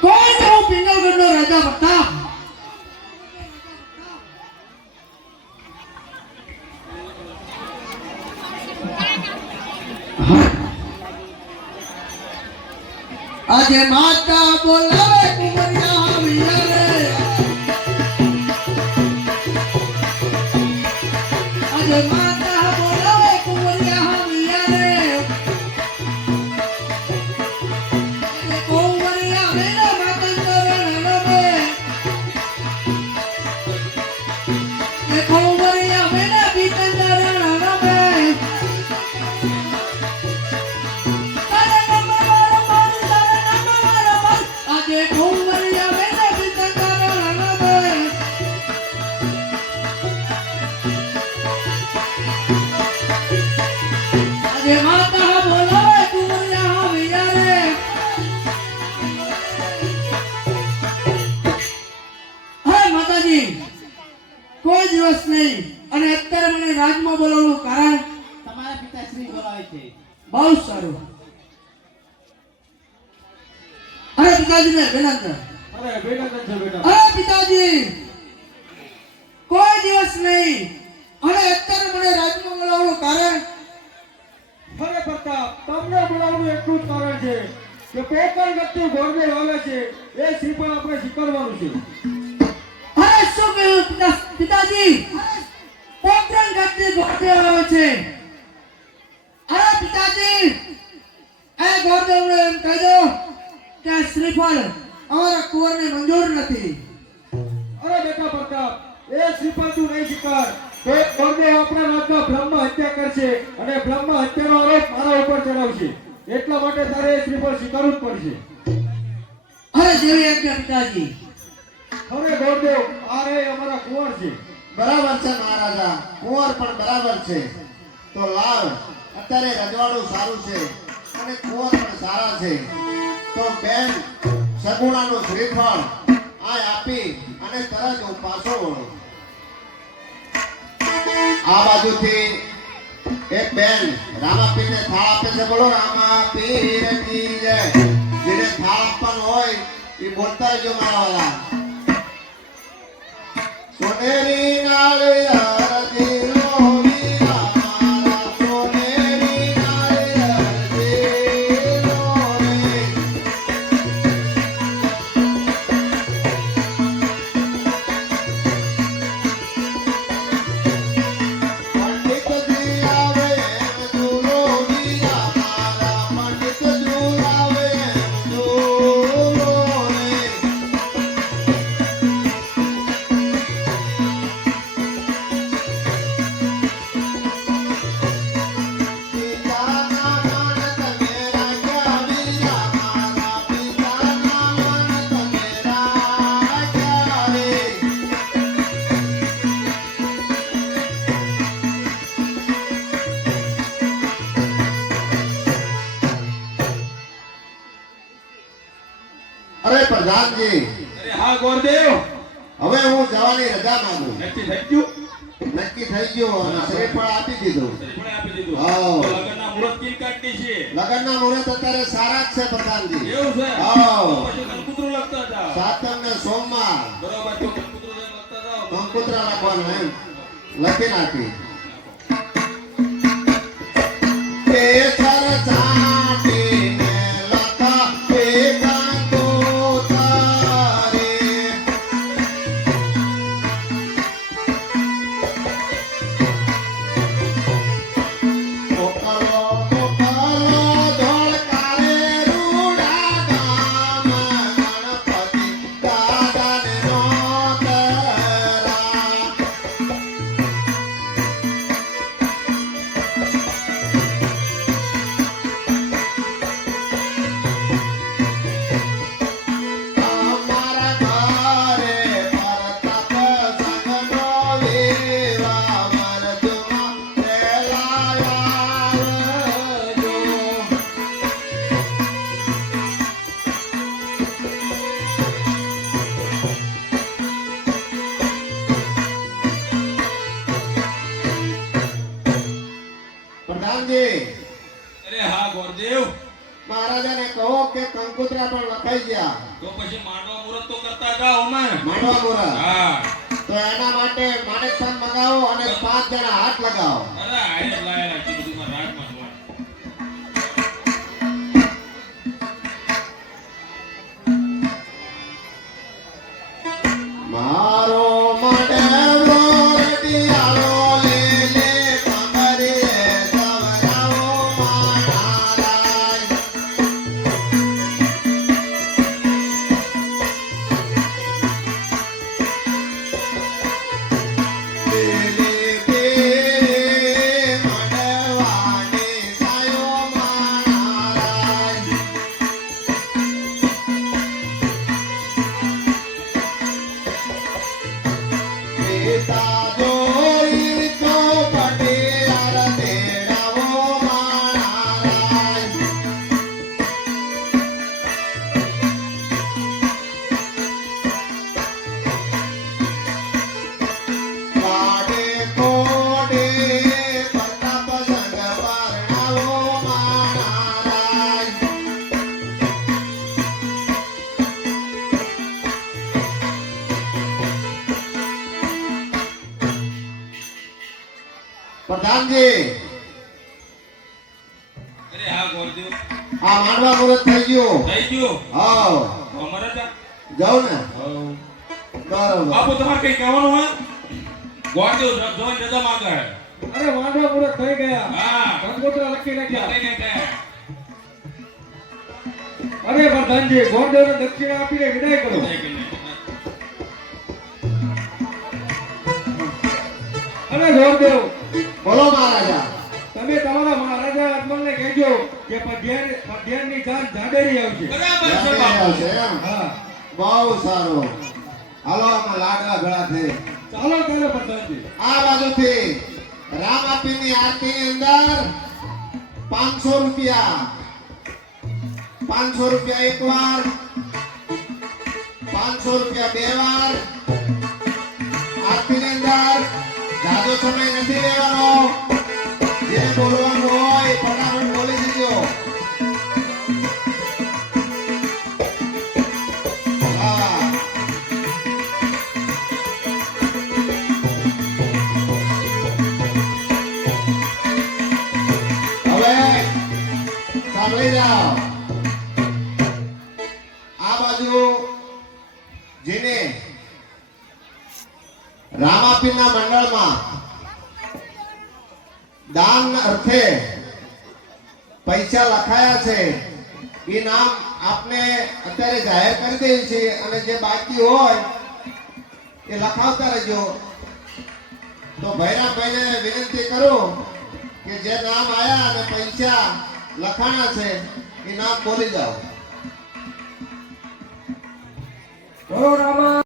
કોણ છે હું પિંગલગઢનો રાજા પ્રતાપ? આજે માતા બોલાવે કુંવરિયા વિયા રે, આજે માતા બોલાવે કુંવરિયા વિયા રે, આજે કુંવરિયા વેલા માતંદર રણવે, એ કુંવરિયા વેલા બીતંદર રણવે, આજે કુંવરિયા વેલા બીતંદર રણવે, આજે માતા બોલાવે કુંવરિયા વિયા રે. હા માતાજી, કોઈ દિવસ નહીં. અને અત્યારે મને રાજમાં બોલાવવાનું કારણ તમારા પિતાશ્રી બોલાવે છે. બહુ સારું. અરે પિતાજીને વિનંતી. અરે બેટા છે બેટા. અરે પિતાજી, કોઈ દિવસ નહીં. અને અત્યારે મને રાજમાં બોલાવવાનું કારણ અરે પ્રતાપ, તમને બોલાવવાનું એટલું જ કારણ છે કે પોકળ વ્યક્તિ ગોળને આવે છે એ શ્રીફળ આપણે સ્વીકારવાનું છે. અરે શું કહ્યું પિતાજી? પોકરણ ગાંઠની ગોળદેવ આવે છે. અરે પિતાજી, એ ગોળદેવને એમ કહી દો કે આ શ્રીફળ અમારા કુંવરને મંજૂર નથી. અરે બેટા પ્રતાપ, એ શ્રીફળ તું નહીં સ્વીકાર તો એ ગોળદેવ આપણા રાજમાં બ્રહ્મ હત્યા કરશે અને બ્રહ્મ હત્યાનો આરોપ મારા ઉપર ચડાવશે. એટલા માટે તારે એ શ્રીફળ સ્વીકારવું જ પડશે. અરે જેવી આજ્ઞા પિતાજી. હવે ગોળદેવ, આ રે અમારા કુંવર છે. બરાબર છે મહારાજા, કુંવર પણ બરાબર છે. તો લાવ, અત્યારે રજવાડું સારું છે અને કુંવર પણ સારા છે. તો બેન સગુણાનું શ્રીફળ આ આપી અને તરત હું પાછો વળું. આ બાજુથી એક બેન રામાપીરને થાળ આપે છે. બોલો રામાપીર કી જય. જેને થાળ આપવાનું હોય એ બોલતા રહેજો મારા વાલા. સોનેરી નાળિયેર દિલો વીરા મારા, સોનેરી નાળિયેર દિલો રે. પંડિતજી આવે એમ દુલો વીરા મારા, પંડિતજી આવે એમ દુલો રે. પિતાના મન તમે રાખ્યા વીરા મારા, પિતાના મન તમે રાખ્યા રે. અરે પ્રધાનજી, અરે હા ગોળદેવ, હવે હું જવાની રજા માંગુ. નક્કી થઈ ગયું? નક્કી થઈ ગયું અને શ્રીફળ આપી દીધું. શ્રીફળ આપી દીધું. હા. તો લગ્નના મુહૂર્ત કી કાઢી છે? લગ્નના મુહૂર્ત અત્યારે સારા જ છે પ્રધાનજી. એવું છે? હા. તો પછી કંકુતરું લખતા જાઓ. સાતમ ને સોમવાર બરોબર, તો કંકુતરું લખતા જાઓ. કંકુત્ર લખવાનું એમ લખી નાખી. કેસર ચાટીને લખા એ કંકોતરે. મોકલો મોકલો ધોળકારે રૂડા ગામ, ગણપતિ દાદાને નોતરા. મહારાજાને કહો કે કંકોત્રા પણ લખાઈ ગયા. તો પછી માંડવા મુહૂર્ત તો કરતા જાઓ અમે. માંડવા મુહૂર્ત. હા. તો એના માટે માણેક થાન મગાવો અને 5 જણા હાથ લગાવો. અરે આયે લાયેલા છે બધું મારા રાજમાં જોવા. મારો મડેલો રડિયાળો લે લે કમરે સવરાવો મારાય. લે લે મડવાને સાયો મારાય. પિતા જોઈ તો પટેલ તેડાવો મારાય. વાડે કોડે પ્રતાપ સંગ પરણાવો મારાય. પ્રધાનજી, અરે હા ગોરદેવ. આ માંડવા મુહૂર્ત થઈ ગયું. થઈ ગયું. હાવ તો અમારે જા. જાઉં ને. હઉ. બરોબર. બાપુ તમારે કઈ કહેવાનું હોય? ગોરદેવ જોઈને રજા માંગે. અરે માંડવા મુહૂર્ત થઈ ગયા. હા. કંકોત્રા લખી નાખ્યા. કઈ નહીં થાય. અરે પ્રધાનજી, ગોરદેવને દક્ષિણા આપીને વિદાય કરો. કઈ નહીં. અને ગોરદેવ, બોલો મહારાજા. તમે તમારા મહારાજા અજમલને કહેજો કે પધ્યાનની જાન જાડેરી આવશે. બરાબર છે જાડે બાપુ. આવશે એમ? હા, બહુ સારું. હાલો આમાં લાડવા ભેળા થઈ. ચાલો ત્યારે પ્રધાનજી. આ બાજુથી રામ આપીની આરતીની અંદર 500 રૂપિયા. 500 રૂપિયા એક વાર, 500 રૂપિયા બે વાર. આરતીની અંદર જાજો સમય નથી લેવાનો. જે બોલવાનું હોય ફટાફટ બોલી દીજો. હા. હવે સાંભળી જાઓ. આ બાજુ જેને રામાપીરના મંડળમાં દાન અર્થે પૈસા લખાયા છે એ નામ આપને અત્યારે જાહેર કરી દઈએ છીએ અને જે બાકી હોય એ લખાવતા રહેજો. તો ભૈરાભાઈને વિનંતી કરું કે જે નામ આયા અને પૈસા લખાણા છે એ નામ બોલી જાઓ. બોલો રામા